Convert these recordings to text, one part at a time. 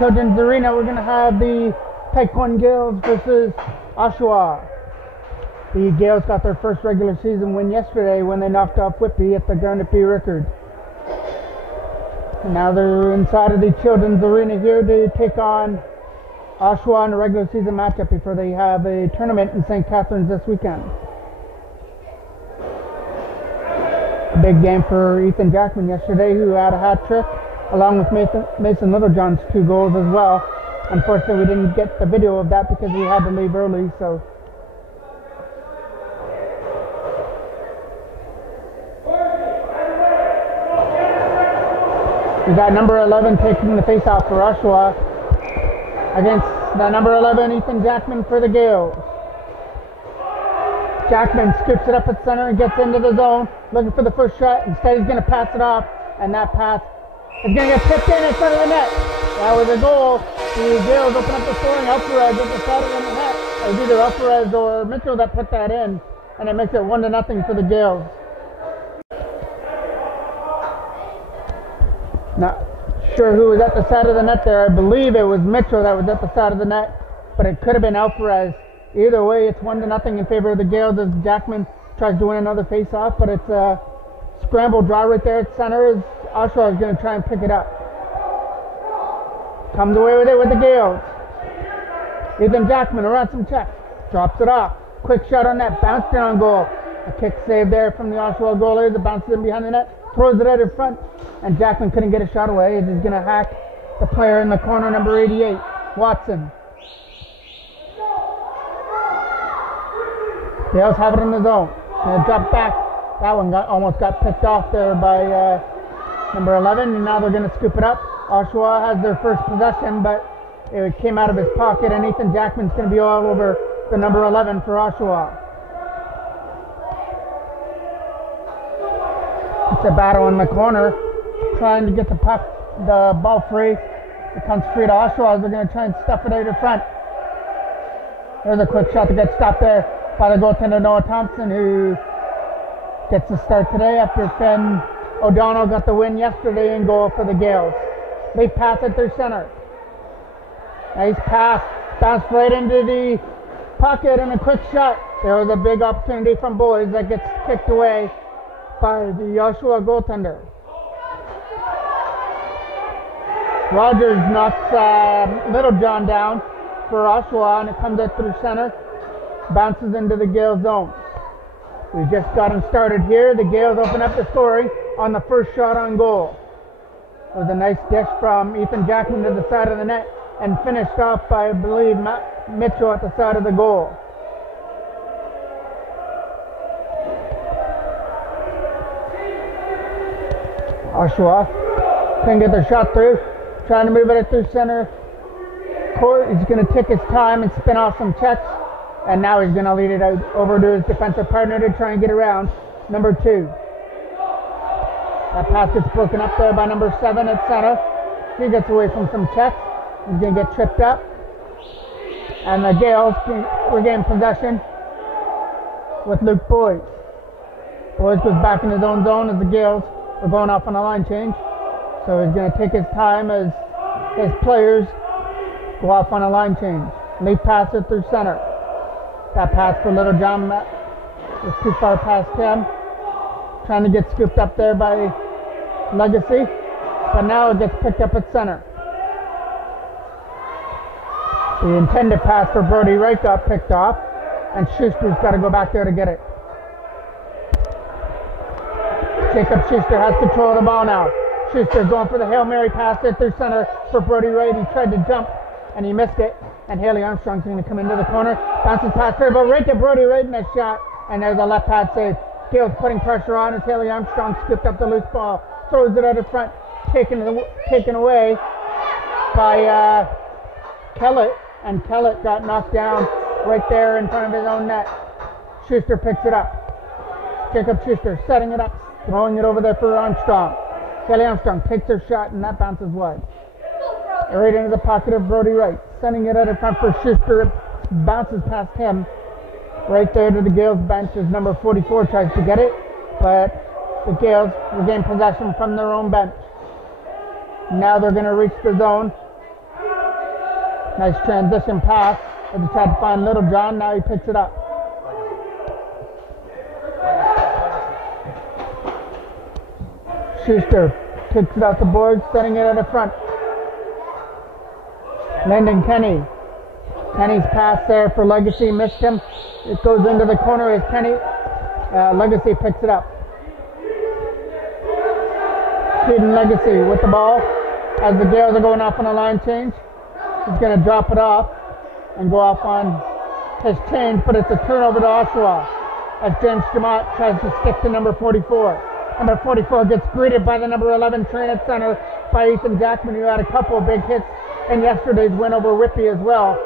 Children's Arena, we're going to have the Tyke Gaels versus Oshawa. The Gaels got their first regular season win yesterday when they knocked off Whitby at the Garnet-B record. And now they're inside of the Children's Arena here to take on Oshawa in a regular season matchup before they have a tournament in St. Catharines this weekend. A big game for Ethan Jackman yesterday, who had a hat trick, along with Mason Littlejohn's 2 goals as well. Unfortunately, we didn't get the video of that because we had to leave early, so. We got number 11 taking the face-off for Oshawa against the number 11, Ethan Jackman, for the Gaels. Jackman scoops it up at center and gets into the zone, looking for the first shot. Instead, he's going to pass it off, and that pass is going to get tipped in front of the net. That was a goal. The Gaels open up the scoring. Alvarez at the side of the net. It was either Alvarez or Mitchell that put that in, and it makes it 1-0 for the Gaels. Not sure who was at the side of the net there. I believe it was Mitchell that was at the side of the net, but it could have been Alvarez. Either way, it's 1-0 in favor of the Gaels as Jackman tries to win another face-off, but it's a scramble draw right there at center as Oshawa is going to try and pick it up. Comes away with it with the Gaels. Ethan Jackman around some checks. Drops it off. Quick shot on net. Bounced in on goal. A kick save there from the Oshawa goalie as it bounces in behind the net. Throws it out in front. And Jackman couldn't get a shot away as he's going to hack the player in the corner, number 88, Watson. Gaels have it in the zone. Gonna drop back. That one almost got picked off there by number 11, and now they're going to scoop it up. Oshawa has their first possession, but it came out of his pocket, and Ethan Jackman's going to be all over the number 11 for Oshawa. It's a battle in the corner, trying to get the ball free. It comes free to Oshawa as they're going to try and stuff it out in front. There's a quick shot to get stopped there by the goaltender Noah Thompson, who gets the start today after Finn O'Donnell got the win yesterday in goal for the Gaels. They pass it through center. Nice pass, bounced right into the pocket and a quick shot. There was a big opportunity from Boys that gets kicked away by the Oshawa goaltender. Rogers knocks Littlejohn down for Oshawa, and it comes out through center. Bounces into the Gaels zone. We just got him started here. The Gaels open up the scoring on the first shot on goal. It was a nice dish from Ethan Jackman to the side of the net and finished off by, I believe, Mitchell at the side of the goal. Oshawa couldn't get their shot through. Trying to move it through center court. He's going to take his time and spin off some checks. And now he's going to lead it out over to his defensive partner to try and get around number 2. That pass gets broken up there by number 7 at center. He gets away from some checks. He's going to get tripped up. And the Gaels regain possession with Luke Boys. Boys goes back in his own zone as the Gaels are going off on a line change. So he's going to take his time as his players go off on a line change. Lead pass it through center. That pass for Littlejohn was too far past him. Trying to get scooped up there by Legacy. But now it gets picked up at center. The intended pass for Brody Wright got picked off. And Schuster's got to go back there to get it. Jacob Schuster has control of the ball now. Schuster going for the Hail Mary pass there through center for Brody Wright. He tried to jump and he missed it. And Haley Armstrong's going to come into the corner. Bounces past her, but right to Brody Wright in that shot. And there's a left pad save. Gaels putting pressure on as Haley Armstrong scooped up the loose ball. Throws it out in front. Taken away by Kellett. And Kellett got knocked down right there in front of his own net. Schuster picks it up. Jacob Schuster setting it up. Throwing it over there for Armstrong. Haley Armstrong takes her shot and that bounces wide. Right into the pocket of Brody Wright. Sending it out in front for Schuster. It bounces past him. Right there to the Gaels bench as number 44 tries to get it. But the Gaels regain possession from their own bench. Now they're going to reach the zone. Nice transition pass. As he tried to find Little John, now he picks it up. Schuster kicks it out the board, setting it at the front. Lyndon Kenny. Kenny's pass there for Legacy missed him. It goes into the corner as Kenny. Legacy picks it up. Keaton Legacy with the ball as the Gaels are going off on a line change. He's going to drop it off and go off on his change, but it's a turnover to Oshawa as James Jamont tries to stick to number 44. Number 44 gets greeted by the number 11 train at center by Ethan Jackman, who had a couple of big hits in yesterday's win over Whippy as well.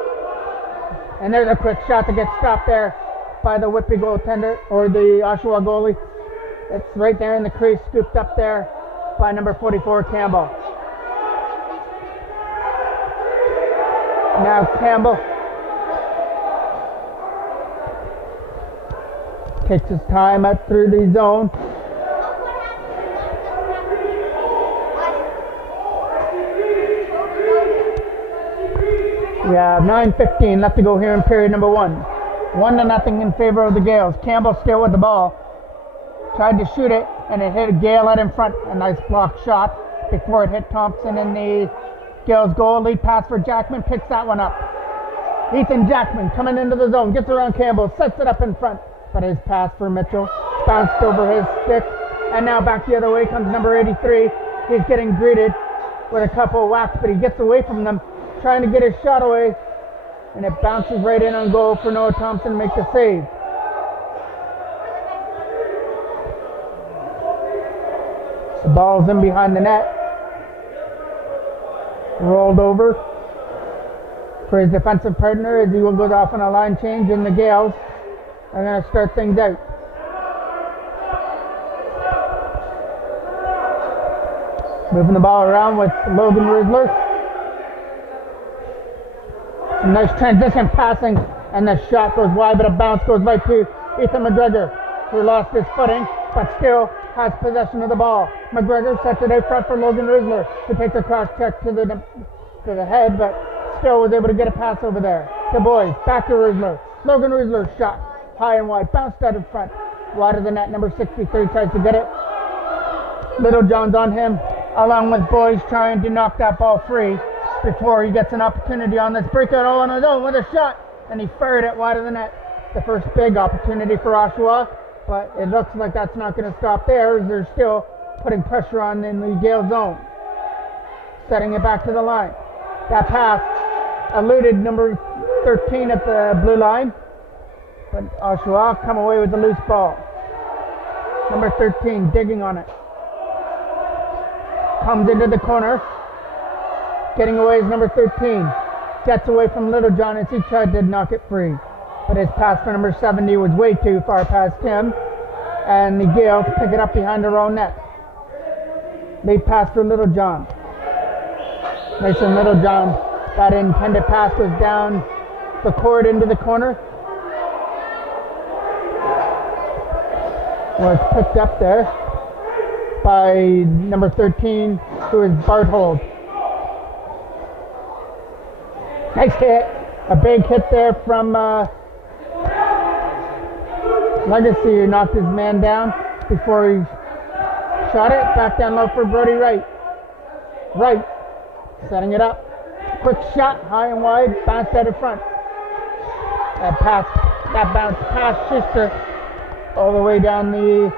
And there's a quick shot that gets stopped there by the Whippy goaltender, or the Oshawa goalie. It's right there in the crease, scooped up there by number 44, Campbell. Now Campbell takes his time up through the zone. We have 9:15 left to go here in period number 1. 1-0 in favor of the Gaels. Campbell still with the ball. Tried to shoot it, and it hit Gale out in front. A nice block shot before it hit Thompson in the Gaels goal. Lead pass for Jackman, picks that one up. Ethan Jackman coming into the zone, gets around Campbell, sets it up in front. But his pass for Mitchell bounced over his stick. And now back the other way comes number 83. He's getting greeted with a couple of whacks, but he gets away from them, trying to get his shot away, and it bounces right in on goal for Noah Thompson to make the save. The ball's in behind the net. Rolled over for his defensive partner as he goes off on a line change, and the Gaels are going to start things out. Moving the ball around with Logan Rizzler. Some nice transition passing, and the shot goes wide, but a bounce goes right to Ethan McGregor, who lost his footing, but still has possession of the ball. McGregor sets it out front for Logan Rizzler, who takes a cross check to the head, but still was able to get a pass over there. The boys, back to Rizzler. Logan Rizzler's shot, high and wide, bounced out in front. Wide of the net, number 63 tries to get it. Little John's on him, along with boys trying to knock that ball free before he gets an opportunity on this breakout all on his own with a shot, and he fired it wide of the net. The first big opportunity for Oshawa, but it looks like that's not going to stop there as they're still putting pressure on in the Gale zone. Setting it back to the line. That pass eluded number 13 at the blue line, but Oshawa come away with the loose ball. Number 13 digging on it. Comes into the corner. Getting away is number 13. Gets away from Little John as he tried to knock it free. But his pass for number 70 was way too far past him. And the Gaels pick it up behind their own net. Lead pass for Little John. Mason Little John. That intended pass was down the court into the corner. Was picked up there by number 13, who is Barthold. Nice hit. A big hit there from Legacy, who knocked his man down before he shot it. Back down low for Brody Wright. Wright setting it up. Quick shot, high and wide, bounced out in front. That bounce past Schuster all the way down the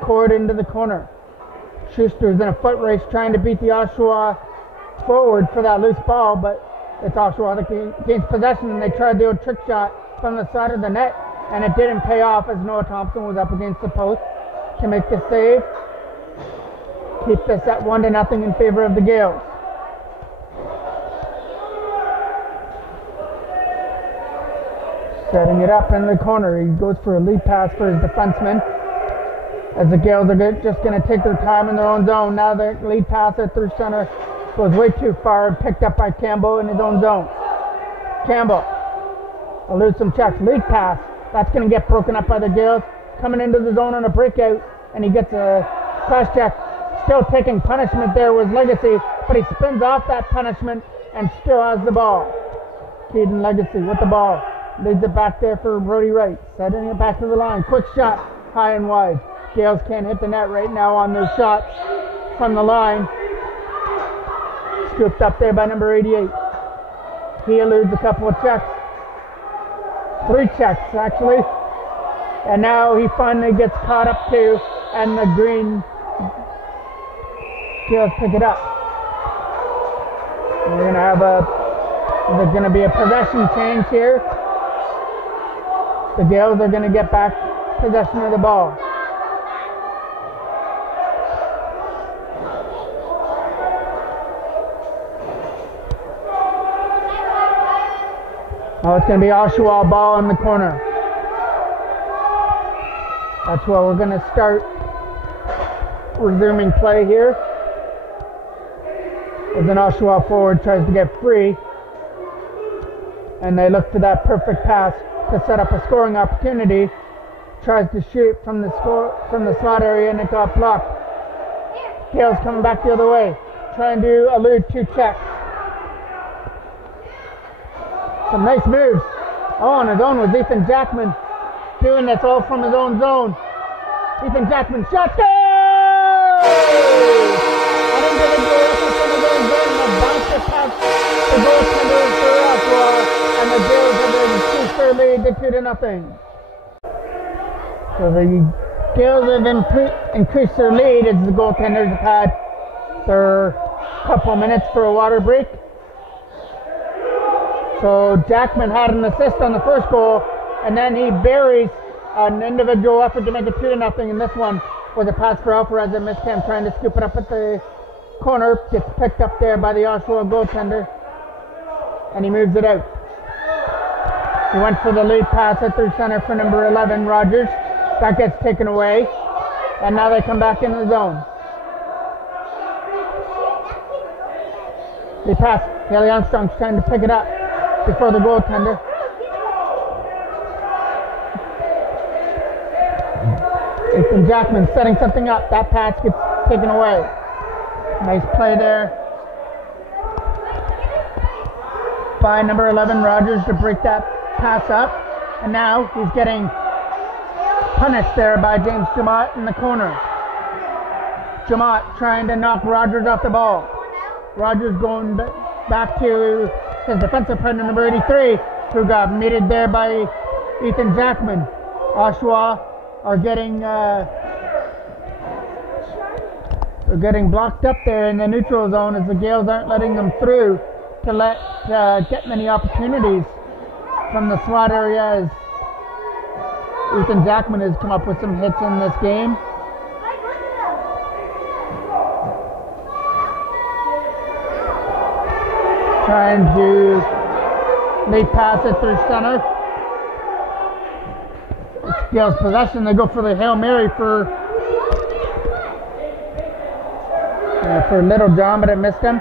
court into the corner. Schuster's in a foot race trying to beat the Oshawa forward for that loose ball, but it's Oshawa that gains possession, and they tried to do a trick shot from the side of the net, and it didn't pay off as Noah Thompson was up against the post to make the save. Keep this at 1-0 in favor of the Gaels. Setting it up in the corner. He goes for a lead pass for his defenseman, as the Gaels are just going to take their time in their own zone. Now the lead pass at through center goes way too far, picked up by Campbell in his own zone. Campbell will lose some checks. Lead pass. That's going to get broken up by the Gaels. Coming into the zone on a breakout, and he gets a cross check. Still taking punishment there was Legacy, but he spins off that punishment and still has the ball. Caden Legacy with the ball. Leads it back there for Brody Wright. Setting it back to the line. Quick shot. High and wide. Gaels can't hit the net right now on their shot from the line. Scooped up there by number 88. He eludes a couple of checks. 3 checks, actually. And now he finally gets caught up too. And the green Gaels pick it up. We're going to have there's going to be a possession change here. The Gaels are going to get back possession of the ball. Oh, it's going to be Oshawa ball in the corner. That's where we're going to start resuming play here. As an Oshawa forward tries to get free. And they look for that perfect pass to set up a scoring opportunity. Tries to shoot from the slot area and it got blocked. Gaels coming back the other way. Trying to elude 2 checks. Some nice moves. Oh, on his own was Ethan Jackman. Doing this all from his own zone. Ethan Jackman shot there! An individual effort from his own zone and a bounce it past the goaltender for Oshawa, and the Gaels have increased their lead to 2-0. So the Gaels have increased their lead as the goaltenders have had their couple minutes for a water break. So Jackman had an assist on the first goal, and then he buries an individual effort to make it 2-0. And this one was a pass for Alvarez that missed him, trying to scoop it up at the corner. Gets picked up there by the Oshawa goaltender, and he moves it out. He went for the lead pass at through center for number 11, Rogers. That gets taken away, and now they come back in the zone. They pass. Haley Armstrong's trying to pick it up before the goaltender. Ethan Jackman setting something up. That pass gets taken away. Nice play there by number 11 Rogers to break that pass up. And now he's getting punished there by James Jamot in the corner. Jamot trying to knock Rogers off the ball. Rogers going back to his defensive partner, number 83, who got meted there by Ethan Jackman. Oshawa are getting blocked up there in the neutral zone as the Gaels aren't letting them through to get many opportunities from the slot area, as Ethan Jackman has come up with some hits in this game. Trying to late pass it through center. It's Gaels possession. They go for the Hail Mary for Little John, but it missed him.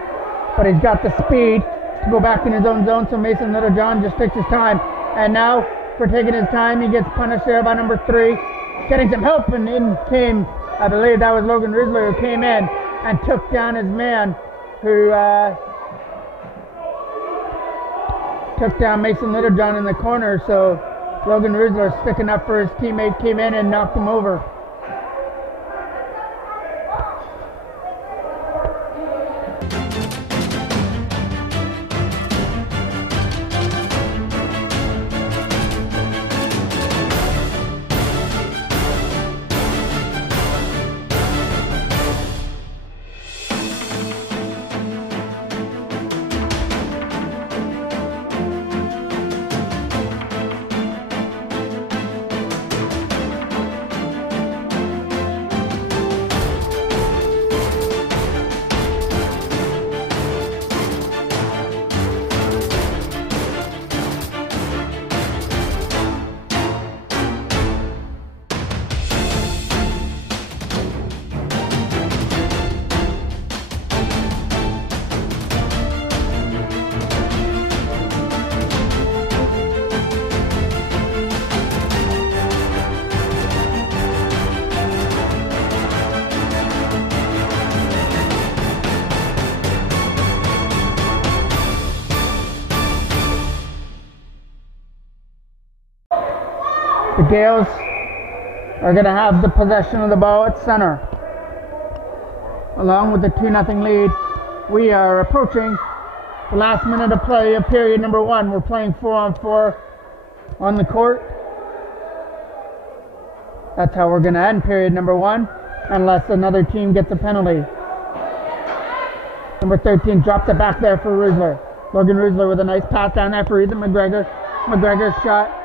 But he's got the speed to go back in his own zone, so Mason Little John just takes his time. And now, for taking his time, he gets punished there by number 3. Getting some help, and in came, I believe that was Logan Rizzler, who came in and took down his man, who took down Mason Littlejohn in the corner. So Logan Rizzler, sticking up for his teammate, came in and knocked him over. The Gaels are going to have the possession of the ball at center. Along with the 2-0 lead, we are approaching the last minute of play of period number 1. We're playing 4-on-4 on the court. That's how we're going to end period number 1, unless another team gets a penalty. Number 13 drops it back there for Rusler. Logan Rusler with a nice pass down there for Ethan McGregor. McGregor's shot.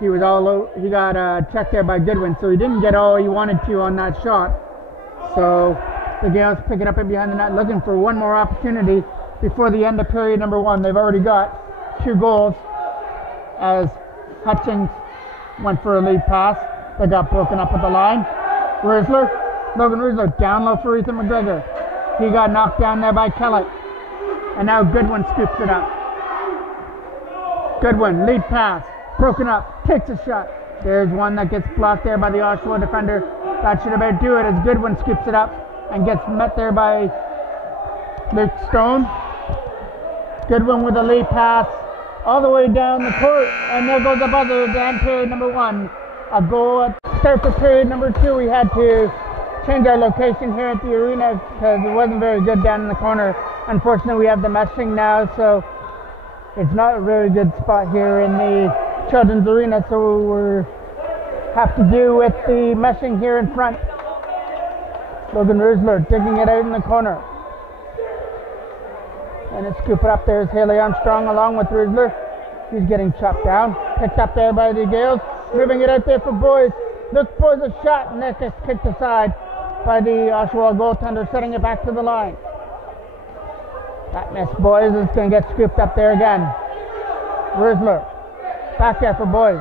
He got checked there by Goodwin, so he didn't get all he wanted to on that shot. So the Gaels pick it up in behind the net, looking for one more opportunity before the end of period number 1. They've already got 2 goals as Hutchings went for a lead pass. They got broken up at the line. Logan Rusler down low for Ethan McGregor. He got knocked down there by Kellett. And now Goodwin scoops it up. Goodwin, lead pass, broken up, takes a shot. There's one that gets blocked there by the Oshawa defender. That should about do it as Goodwin scoops it up and gets met there by Luke Stone. Goodwin with a lead pass all the way down the court. And there goes the buzzer to end period number 1. A goal at start for period number 2. We had to change our location here at the arena because it wasn't very good down in the corner. Unfortunately, we have the meshing now, so it's not a very good spot here in the children's arena, so we have to do with the meshing here in front. Logan Rusler digging it out in the corner. And it's scoop it up there is Haley Armstrong along with Rusler. He's getting chopped down. Picked up there by the Gaels. Moving it out there for Boys. Looks for the shot, and that gets kicked aside by the Oshawa goaltender, setting it back to the line. That missed Boys is going to get scooped up there again. Rusler back there for Boys.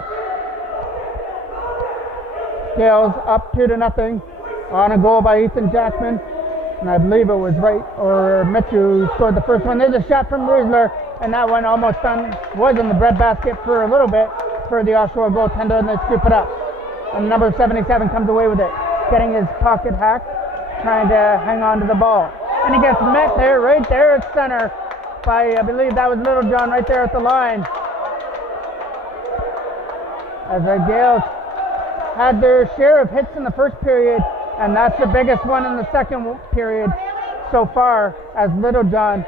Gaels up 2-0 on a goal by Ethan Jackman. And I believe it was Wright or Mitchell who scored the first one. There's a shot from Rusler, and that one almost was in the breadbasket for a little bit for the Oshawa goaltender, and they scoop it up. And number 77 comes away with it, getting his pocket hacked, trying to hang on to the ball. And he gets met there, right there at center by, I believe that was Little John right there at the line. As the Gaels had their share of hits in the first period, and that's the biggest one in the second period so far, as Little John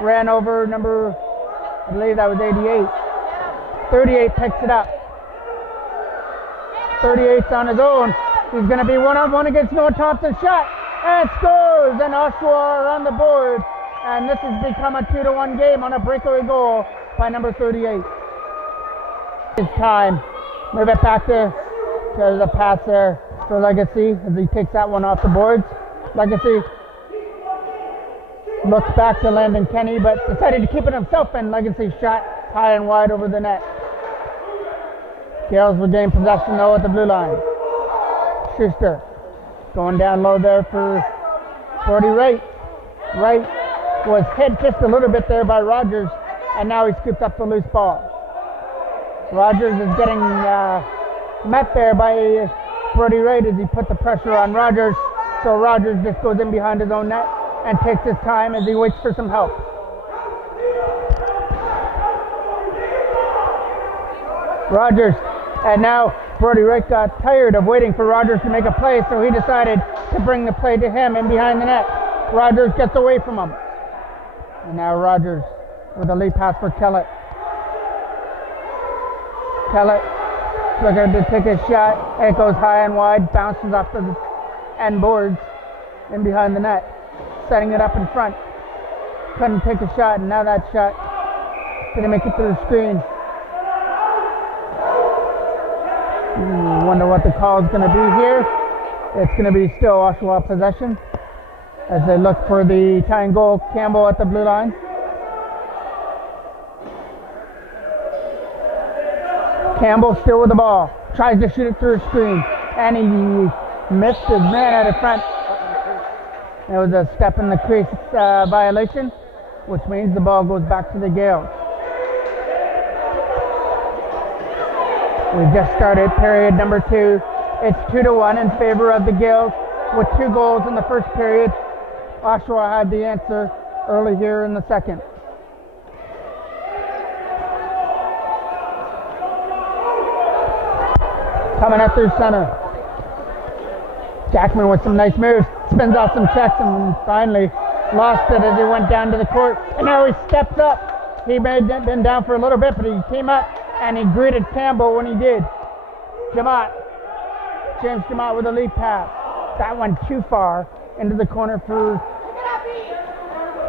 ran over number, I believe that was 88. 38 picks it up. 38's on his own. He's going to be one-on-one against Noah Thompson. Shot, and it scores, and Oshawa are on the board. And this has become a 2-1 game on a breakaway goal by number 38. It's time. Move it back there. There's a pass there for Legacy as he takes that one off the boards. Legacy looks back to Landon Kenny, but decided to keep it himself, and Legacy shot high and wide over the net. Gaels regain possession though at the blue line. Schuster going down low there for Brody Wright. Wright was hit just a little bit there by Rogers, and now he scooped up the loose ball. Rogers is getting met there by Brody Wright as he put the pressure on Rogers, so Rogers just goes in behind his own net and takes his time as he waits for some help. Rogers, and now Brody Wright got tired of waiting for Rogers to make a play, so he decided to bring the play to him in behind the net. Rogers gets away from him. And now Rogers with a lead pass for Kellett. Kellett looking to take a shot. It goes high and wide, bounces off the end boards in behind the net. Setting it up in front. Couldn't take a shot, and now that shot didn't make it through the screen. Wonder what the call is going to be here. It's going to be still Oshawa possession as they look for the tying goal. Campbell at the blue line. Campbell still with the ball. Tries to shoot it through a screen, and he missed his man out of front. It was a step in the crease violation, which means the ball goes back to the Gaels. We just started period number 2. It's 2-1 in favor of the Gaels with 2 goals in the first period. Oshawa had the answer early here in the second. Coming up through center. Jackman with some nice moves. Spins off some checks and finally lost it as he went down to the court. And now he steps up. He may have been down for a little bit, but he came up and he greeted Campbell when he did. James Jamot with a lead pass. That went too far into the corner for...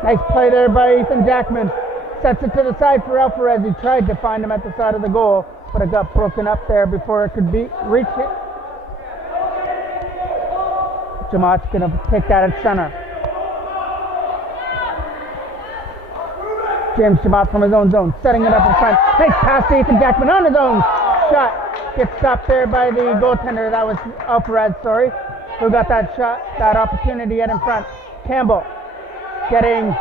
Nice play there by Ethan Jackman. Sets it to the side for Alvarez. He tried to find him at the side of the goal, but it got broken up there before it could reach it. Jamot's going to take that at center. James Jamot from his own zone, setting it up in front. Nice pass to Ethan Jackman on his own. Shot gets stopped there by the goaltender. That was Alvarez, who got that shot, that opportunity out in front. Campbell getting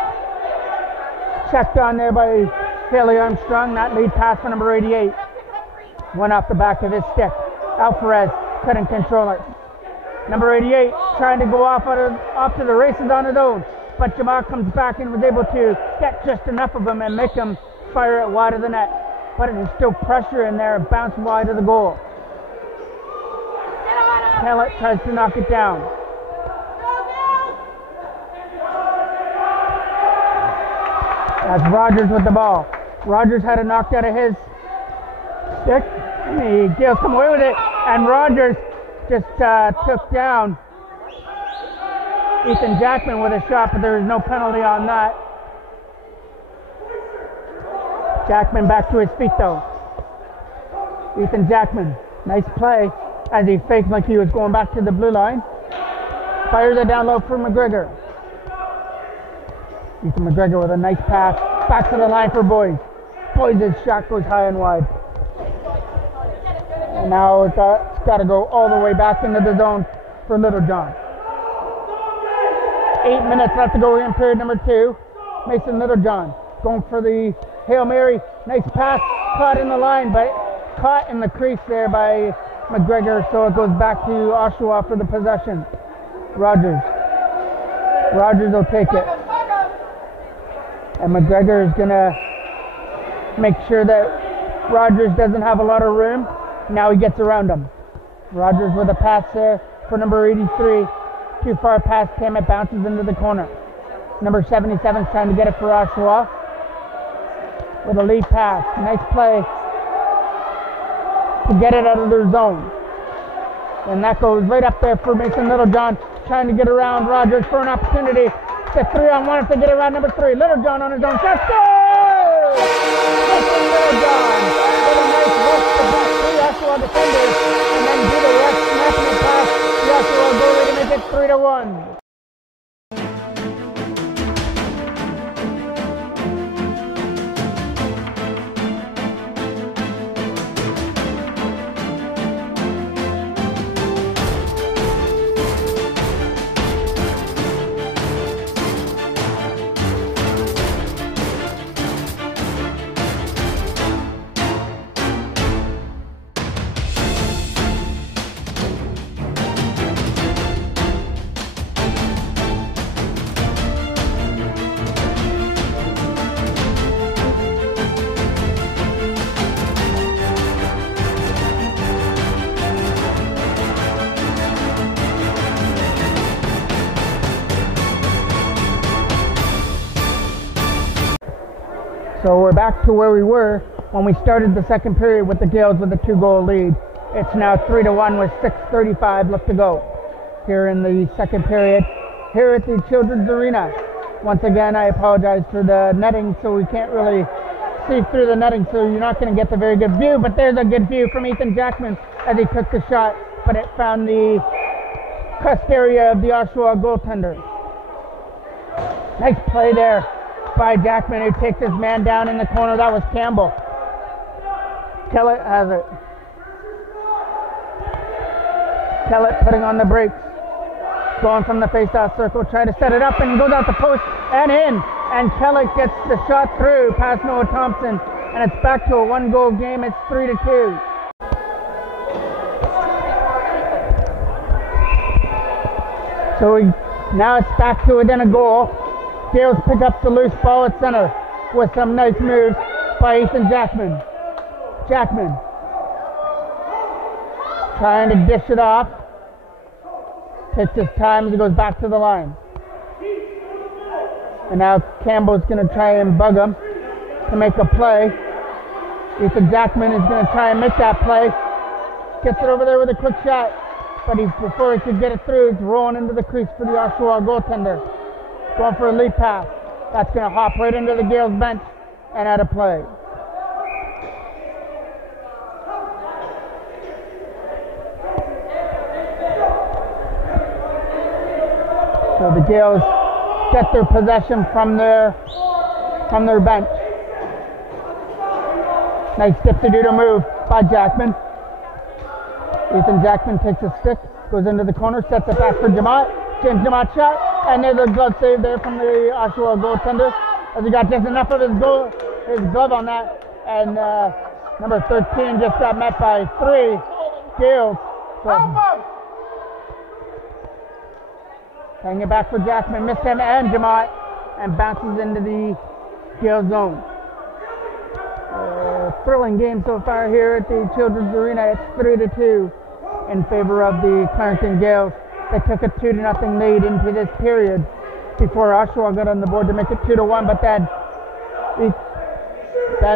checked on there by Haley Armstrong. That lead pass for number 88 went off the back of his stick. Alvarez couldn't control it. Number 88 trying to go off to the races on his own, but Jamot comes back and was able to get just enough of him and make him fire it wide of the net. But there's still pressure in there, bounce wide of the goal. Kellett tries to knock it down. That's Rogers with the ball. Rogers had it knocked out of his stick. The Gaels come away with it, and Rogers just took down Ethan Jackman with a shot, but there was no penalty on that. Jackman back to his feet though. Ethan Jackman, nice play as he faked like he was going back to the blue line. Fires it down low for McGregor. Ethan McGregor with a nice pass back to the line for Boyd. Boyd's shot goes high and wide. And now it's got to go all the way back into the zone for Littlejohn. 8 minutes left to go in period number 2. Mason Littlejohn going for the Hail Mary. Nice pass, caught in the line, but caught in the crease there by McGregor, so it goes back to Oshawa for the possession. Rogers will take it. And McGregor is going to make sure that Rogers doesn't have a lot of room. Now he gets around him. Rogers with a pass there for number 83. Too far past him, it bounces into the corner. Number 77 is trying to get it for Oshawa with a lead pass. Nice play to get it out of their zone. And that goes right up there for Mason Littlejohn, trying to get around Rogers for an opportunity. It's a 3-on-1 if they get around number 3. Littlejohn on his own shot. Score! Mason Littlejohn with a nice rush to back three Oshawa defenders and then do the rest, snapping it past the Oshawa goalie to make it 3-1. So we're back to where we were when we started the second period with the Gaels with a 2-goal lead. It's now 3-1 with 6:35 left to go here in the second period here at the Children's Arena. Once again, I apologize for the netting, so we can't really see through the netting, so you're not going to get the very good view, but there's a good view from Ethan Jackman as he took the shot, but it found the crest area of the Oshawa goaltender. Nice play there by Jackman, who takes his man down in the corner. That was Campbell. Kellett has it. Kellett putting on the brakes. Going from the face-off circle, trying to set it up, and goes out the post and in. And Kellett gets the shot through past Noah Thompson. And it's back to a 1-goal game. It's 3-2. So now it's back to within a goal. Gaels pick up the loose ball at center with some nice moves by Ethan Jackman. Jackman Trying to dish it off. Takes his time as he goes back to the line. And now Campbell's going to try and bug him to make a play. Ethan Jackman is going to try and make that play. Gets it over there with a quick shot. But before he could get it through, it's rolling into the crease for the Oshawa goaltender. Going for a lead pass. That's going to hop right into the Gaels bench and out of play. So the Gaels get their possession from their bench. Nice dip-to-do move by Jackman. Ethan Jackman takes a stick, goes into the corner, sets it back for Jamot. James Jamot shot, and there's a glove save there from the Oshawa goaltender, as he got just enough of his glove on that, and number 13 just got met by 3 Gaels. So, hang it back for Jackman, missed him and Jamot, and bounces into the Gael zone. Thrilling game so far here at the Children's Arena. It's 3-2 in favor of the Clarendon Gaels. They took a 2-0 lead into this period before Oshawa got on the board to make it 2-1, but then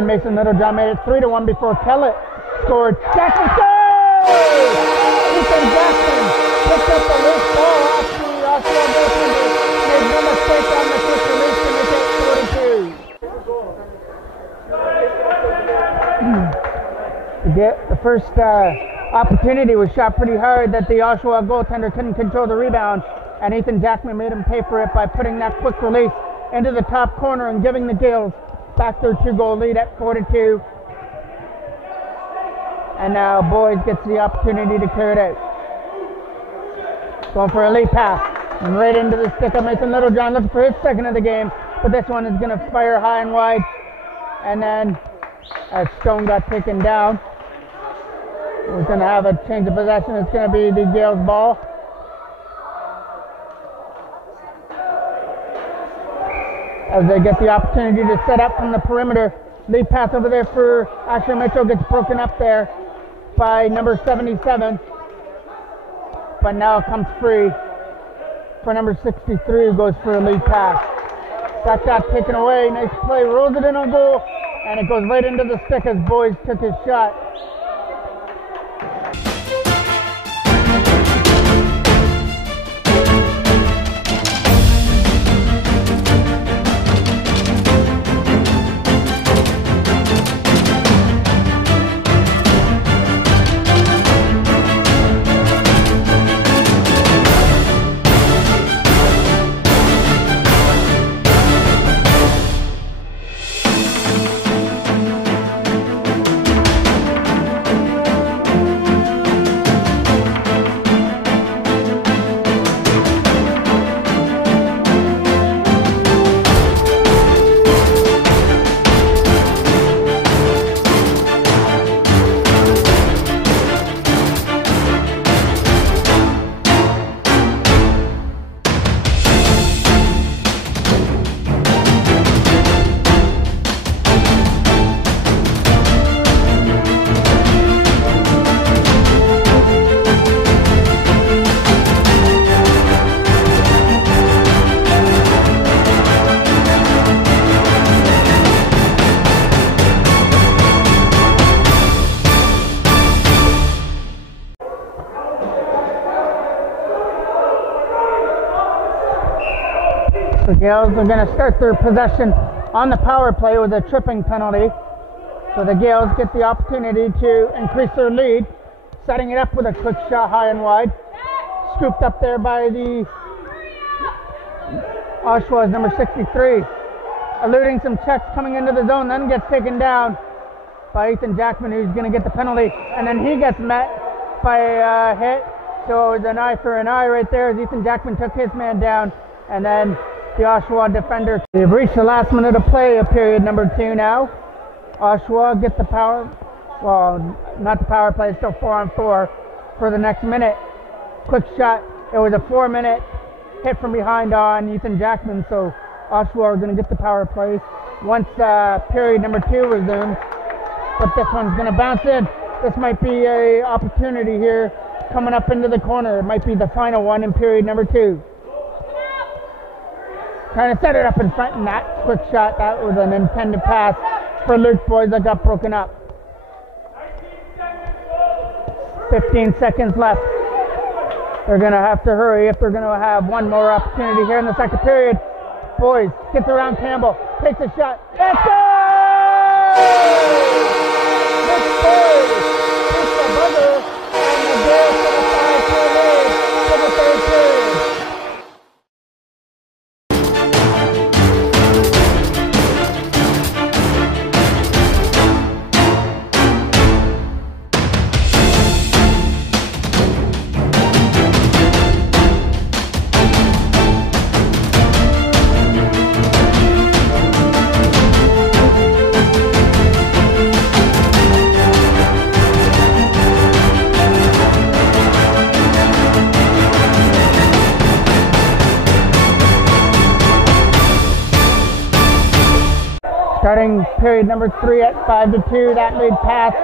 Mason Littlejohn made it 3-1 before Kellett scored. Jackson scores! Ethan Jackson picked up the loose ball off the Oshawa goaltender, made no mistake on the quick release to make it 4-2. The first opportunity was shot pretty hard that the Oshawa goaltender couldn't control the rebound, and Ethan Jackman made him pay for it by putting that quick release into the top corner and giving the Gaels back their 2-goal lead at 4-2. And now Boys gets the opportunity to clear it out. Going for a lead pass right into the stick of Mason Littlejohn, looking for his second of the game, but this one is going to fire high and wide, and then as Stone got taken down, we're going to have a change of possession. It's going to be the Gaels' ball. As they get the opportunity to set up from the perimeter. Lead pass over there for Asher Mitchell gets broken up there by number 77. But now it comes free for number 63, who goes for a lead pass. That got taken away. Nice play. Rolls it in on goal. And it goes right into the stick as Boys took his shot. The Gaels are going to start their possession on the power play with a tripping penalty. So the Gaels get the opportunity to increase their lead, setting it up with a quick shot high and wide. Scooped up there by the Oshawa's number 63. Eluding some checks coming into the zone, then gets taken down by Ethan Jackman, who's going to get the penalty. And then he gets met by a hit. So it was an eye for an eye right there as Ethan Jackman took his man down. And then the Oshawa defender. We've reached the last minute of play of period number 2 now. Oshawa get the power, well, not the power play, it's still 4-on-4 for the next minute. Quick shot. It was a 4-minute hit from behind on Ethan Jackman, so Oshawa are going to get the power play once period number 2 resumes. But this one's going to bounce in. This might be a opportunity here coming up into the corner. It might be the final one in period number 2. Trying to set it up in front, and that quick shot, that was an intended pass for Luke's boys that got broken up. 15 seconds left. They're going to have to hurry if they're going to have one more opportunity here in the second period. Boys, gets around Campbell, takes a shot. Let's go! Luke's boys takes the buzzer, and the Gaels to the 5-2 lead for the third period. Starting period number 3 at 5-2, that lead pass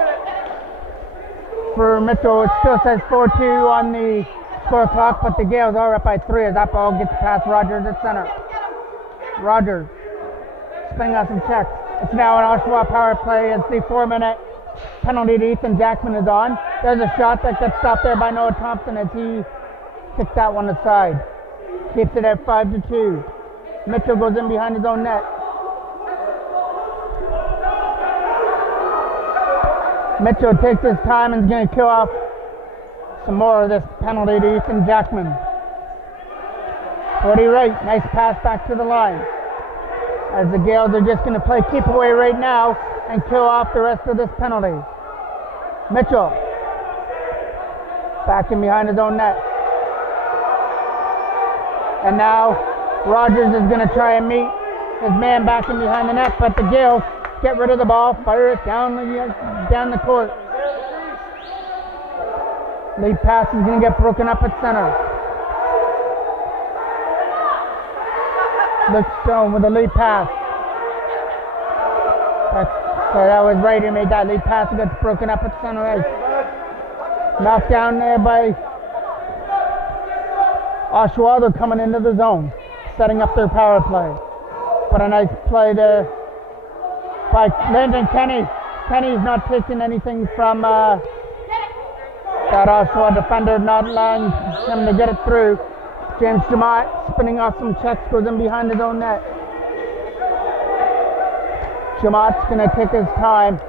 for Mitchell. It still says 4-2 on the score clock, but the Gaels are up by 3 as that ball gets past Rogers at center. Rogers spinning out some checks. It's now an Oshawa power play as the 4-minute penalty to Ethan Jackman is on. There's a shot that gets stopped there by Noah Thompson as he kicks that one aside. Keeps it at 5-2. Mitchell goes in behind his own net. Mitchell takes his time and is going to kill off some more of this penalty to Ethan Jackman. 40 right, nice pass back to the line. As the Gaels are just going to play keep away right now and kill off the rest of this penalty. Mitchell back in behind his own net. And now Rogers is going to try and meet his man back in behind the net, but the Gaels get rid of the ball, fire it down the court. Lead pass is going to get broken up at center. Luke Stone with a lead pass. That was right, he made that lead pass. It gets broken up at center ice. Knocked down there by Oshawa. They're coming into the zone, setting up their power play. But a nice play there by Lyndon Kenny. Kenny's not taking anything from that Oshawa defender, not allowing him to get it through. James Jamot spinning off some checks, goes in behind his own net. Jamot's going to take his time.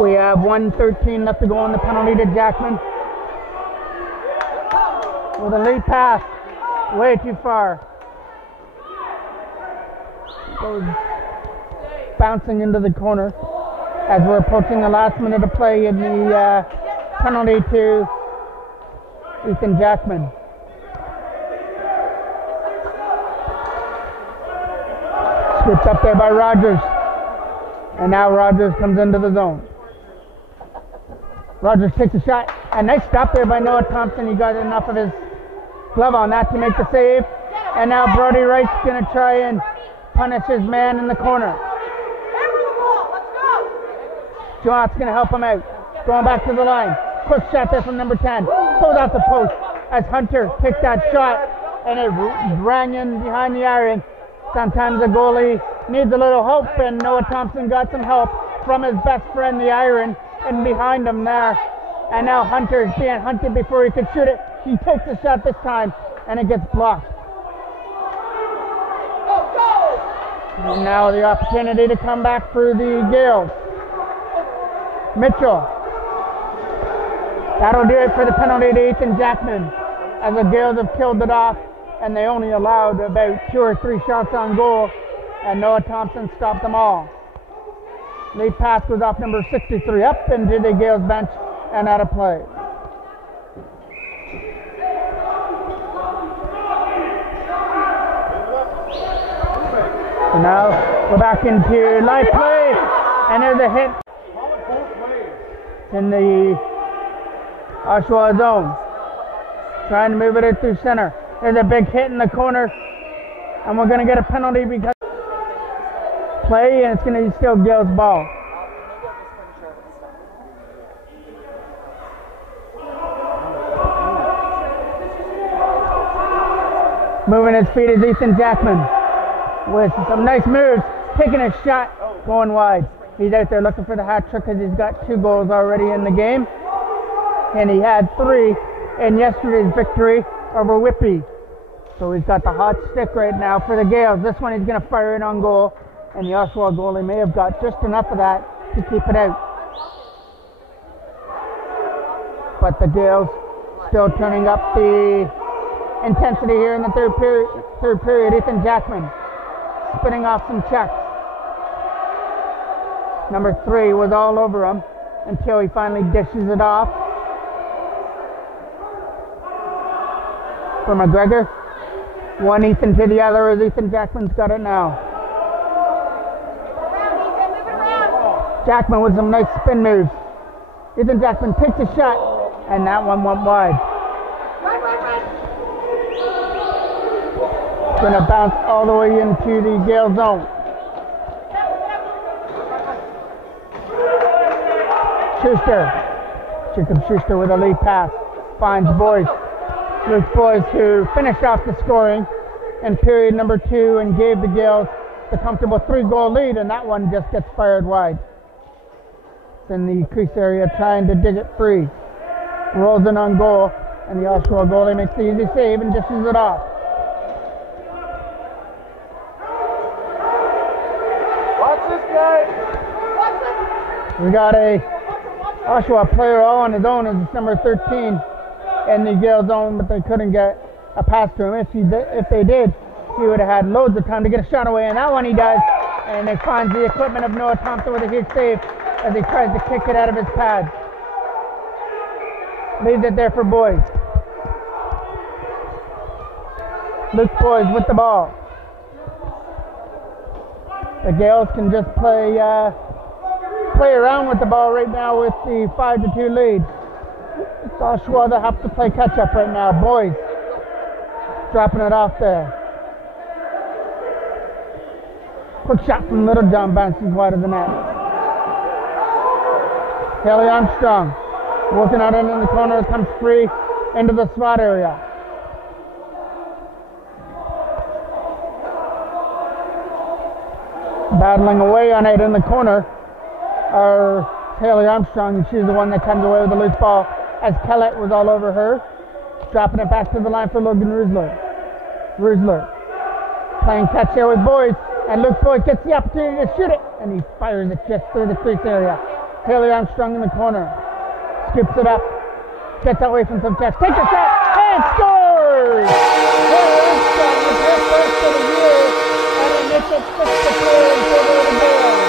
We have 1:13 left to go on the penalty to Jackman. With a lead pass, way too far. Goes bouncing into the corner as we're approaching the last minute of play in the penalty to Ethan Jackman. Scooped up there by Rogers, and now Rogers comes into the zone. Rogers takes a shot, a nice stop there by Noah Thompson. He got enough of his glove on that to make the save, and now Brody Wright's going to try and punish his man in the corner. John's going to help him out. Going back to the line. Quick shot there from number 10. Goes off the post as Hunter takes that shot, and it rang in behind the iron. Sometimes the goalie needs a little help, and Noah Thompson got some help from his best friend, the iron, and behind him there. And now Hunter is being hunted before he could shoot it. He takes the shot this time, and it gets blocked. And now the opportunity to come back for the Gaels. Mitchell. That'll do it for the penalty to Ethan Jackman, as the Gaels have killed it off, and they only allowed about 2 or 3 shots on goal, and Noah Thompson stopped them all. Lead pass goes off number 63 up into the Gaels bench and out of play. So now we're back into live play, and there's a hit in the Oshawa zone. Trying to move it through center. There's a big hit in the corner, and we're going to get a penalty because play, and it's going to be still Gaels' ball. Moving his feet is Ethan Jackman with some nice moves, taking a shot, going wide. He's out there looking for the hat trick because he's got 2 goals already in the game. And he had 3 in yesterday's victory over Whippy. So he's got the hot stick right now for the Gaels. This one he's going to fire it on goal. And the Oshawa goalie may have got just enough of that to keep it out. But the Gaels still turning up the intensity here in the third period. Ethan Jackman spinning off some checks. Number 3 was all over him until he finally dishes it off for McGregor. One Ethan to the other as Ethan Jackman's got it now. Jackman with some nice spin moves. Ethan Jackman takes a shot, and that one went wide. Gonna bounce all the way into the Gale zone. Jacob Schuster with a lead pass. Finds Boyce. Luke Boyce, who finished off the scoring in period number 2 and gave the Gaels the comfortable 3-goal lead, and that one just gets fired wide. It's in the crease area trying to dig it free. Rolls in on goal, and the Oshawa goalie makes the easy save and dishes it off. Watch this guy! We got a Oshawa player all on his own as number 13 in the Gale zone, but they couldn't get a pass to him. If they did, he would have had loads of time to get a shot away, and that one he does. And he finds the equipment of Noah Thompson with a huge save as he tries to kick it out of his pad. Leaves it there for Boyce. Luke Boyce with the ball. The Gaels can just play around with the ball right now with the 5-2 lead. It's Oshawa that have to play catch up right now. Boyce dropping it off there. Quick shot from Little John, bounces wide of the net. Haley Armstrong working on it in the corner, comes free into the slot area. Battling away on it in the corner are Haley Armstrong, and she's the one that comes away with the loose ball as Kellett was all over her. Dropping it back to the line for Logan Rusler playing catch here with Boyce, and Luke Boyce gets the opportunity to shoot it, and he fires it just through the crease area. Haley Armstrong in the corner, scoops it up, gets away from some checks, takes a shot, and scores! Haley Armstrong with her first of the year, and it makes it 6-4 in favor of the Gaels.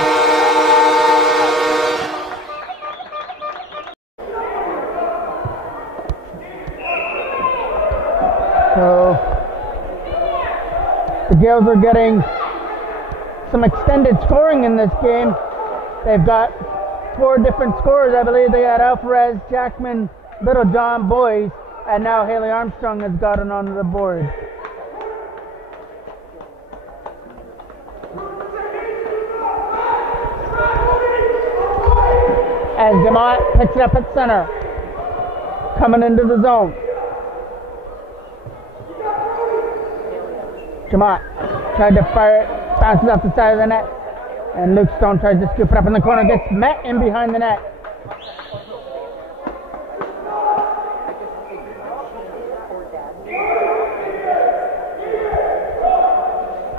So the Gaels are getting some extended scoring in this game. They've got 4 different scorers, I believe. They had Alvarez, Jackman, Little John, Boyce, and now Haley Armstrong has gotten onto the board. As Jamot picks it up at center, coming into the zone. Jamot tried to fire it, bounces off the side of the net, and Luke Stone tries to scoop it up in the corner, gets met in behind the net.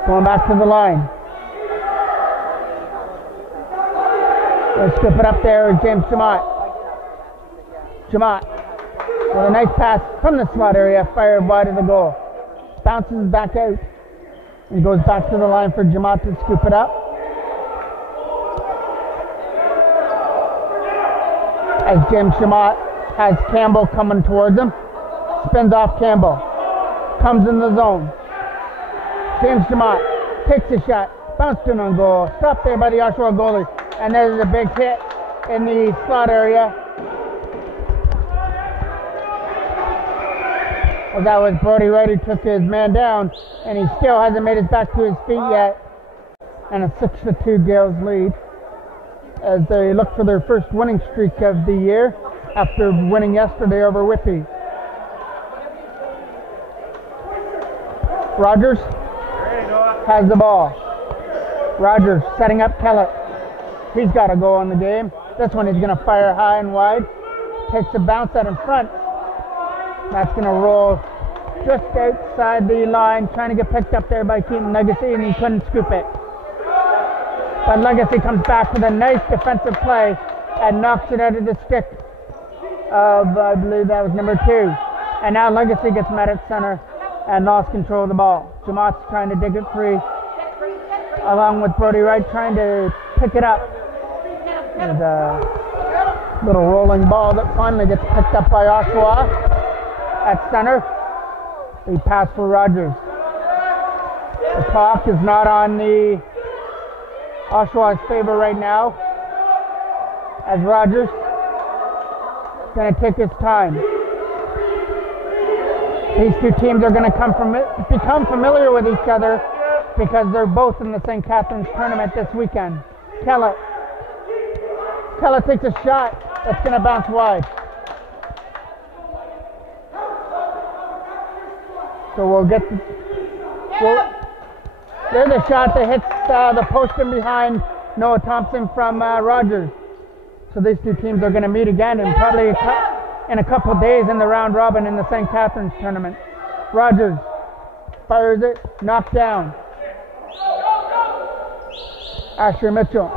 Going back to the line. Let's scoop it up there with James Jamot. Jamot with a nice pass from the slot area, fired wide of the goal. Bounces back out and goes back to the line for Jamot to scoop it up. As James Jamot has Campbell coming towards him, spins off Campbell, comes in the zone. James Jamot takes a shot, bounced in on goal, stopped there by the Oshawa goalie, and there's a big hit in the slot area. Well, that was Brody Wright who took his man down, and he still hasn't made it back to his feet yet. And a 6-2 Gaels lead as they look for their first winning streak of the year after winning yesterday over Whippy. Rogers has the ball. Rogers setting up Kellett. He's got to go on the game. This one he's going to fire high and wide. Takes a bounce out in front. That's going to roll just outside the line, trying to get picked up there by Keaton Legacy, and he couldn't scoop it. But Legacy comes back with a nice defensive play and knocks it out of the stick of, I believe that was number 2. And now Legacy gets met at center and lost control of the ball. Jamott's trying to dig it free, along with Brody Wright trying to pick it up. There's a little rolling ball that finally gets picked up by Oshawa at center. He passed for Rogers. The clock is not on the Oshawa's favor right now, as Rogers is going to take his time. These two teams are going to become familiar with each other because they're both in the St. Catharines tournament this weekend. Kellett takes a shot that's going to bounce wide. So there's a shot that hits the post and behind Noah Thompson from Rogers. So these two teams are going to meet again and probably in a couple of days in the round robin in the St. Catharines tournament. Rogers fires it, knocked down. Asher Mitchell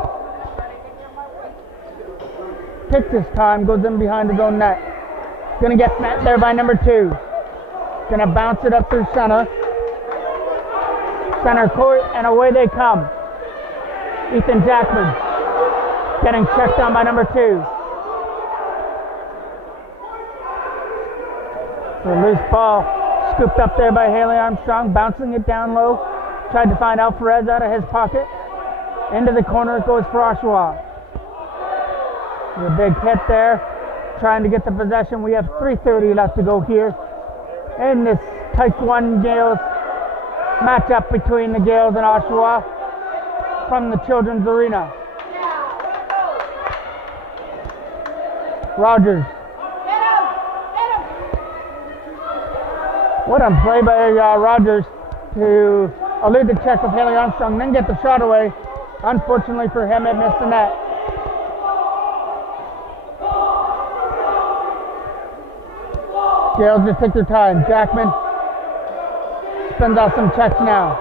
takes his time, goes in behind his own net. Going to get met there by number 2. Going to bounce it up through center court, and away they come. Ethan Jackman getting checked down by number 2. The loose ball scooped up there by Haley Armstrong, bouncing it down low. Tried to find Alvarez out of his pocket. Into the corner it goes for Oshawa. A big hit there, trying to get the possession. We have 3:30 left to go here in this Type 1 Gaels matchup between the Gaels and Oshawa from the Children's Arena. Rogers. What a play by Rogers to elude the check of Haley Armstrong, then get the shot away. Unfortunately for him, it missed the net. Gaels just take their time. Jackman spins off some checks now.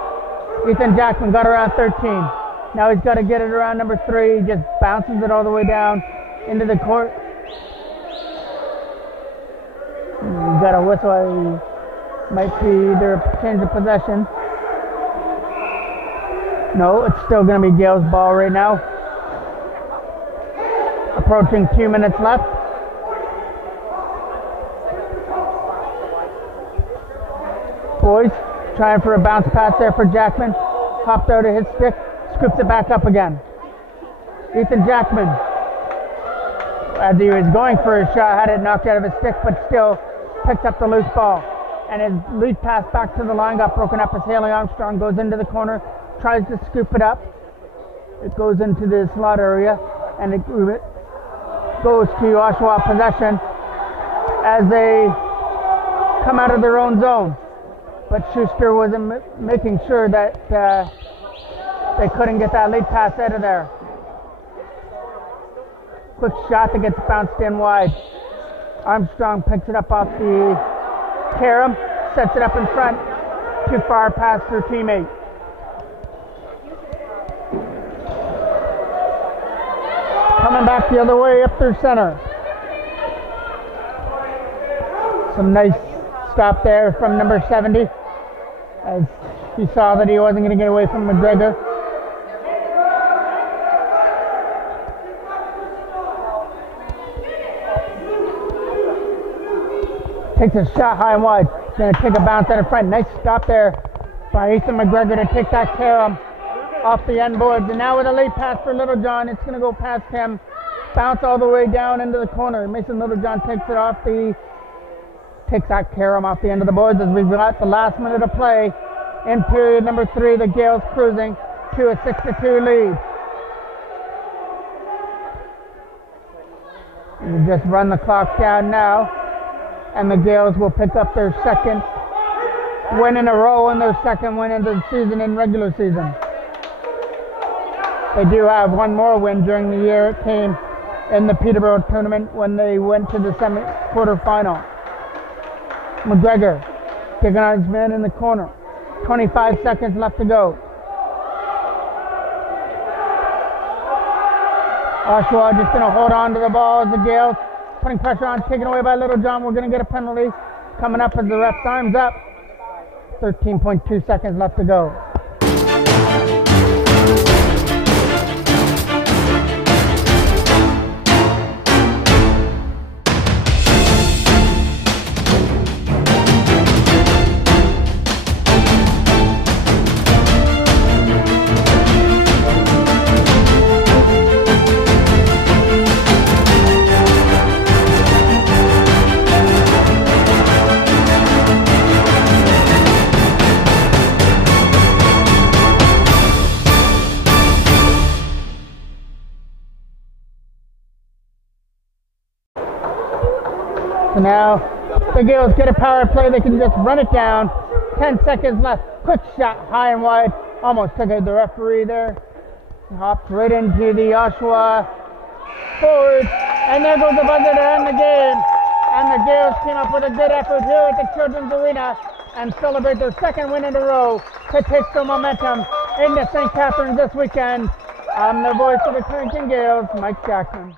Ethan Jackman got around 13. Now he's got to get it around number 3. He just bounces it all the way down into the court. He's got a whistle. Might be their change of possession. No, it's still going to be Gaels' ball right now. Approaching 2 minutes left. Boys trying for a bounce pass there for Jackman. Hopped out of his stick, scoops it back up again. Ethan Jackman, as he was going for a shot, had it knocked out of his stick, but still picked up the loose ball. And his lead pass back to the line got broken up as Haley Armstrong goes into the corner, tries to scoop it up. It goes into the slot area, and it goes to Oshawa possession as they come out of their own zone. But Schuster wasn't making sure that they couldn't get that lead pass out of there. Quick shot that gets bounced in wide. Armstrong picks it up off the carom, sets it up in front. Too far past her teammate. Coming back the other way up through center. Some nice stop there from number 70 as he saw that he wasn't going to get away from McGregor. Takes a shot high and wide. Going to take a bounce out in front. Nice stop there by Ethan McGregor to take that carom off the end boards. And now with a late pass for Littlejohn, it's going to go past him. Bounce all the way down into the corner. Mason Littlejohn takes that carom off the end of the boards as we've got the last minute of play in period number 3. The Gaels cruising to a 6-2 lead. We just run the clock down now, and the Gaels will pick up their second win in a row and their second win in the season in regular season. They do have one more win during the year. It came in the Peterborough tournament when they went to the quarterfinal. McGregor taking on his man in the corner. 25 seconds left to go. Oshawa just going to hold on to the ball as the Gaels putting pressure on, taken away by Little John. We're going to get a penalty coming up as the ref time's up. 13.2 seconds left to go. So now the Gaels get a power play. They can just run it down. 10 seconds left. Quick shot, high and wide. Almost took out the referee there. Hopped right into the Oshawa forward. And there goes the buzzer to end the game. And the Gaels came up with a good effort here at the Children's Arena and celebrate their second win in a row to take some momentum into St. Catharines this weekend. I'm the voice of the Clinton Gaels, Mike Jackson.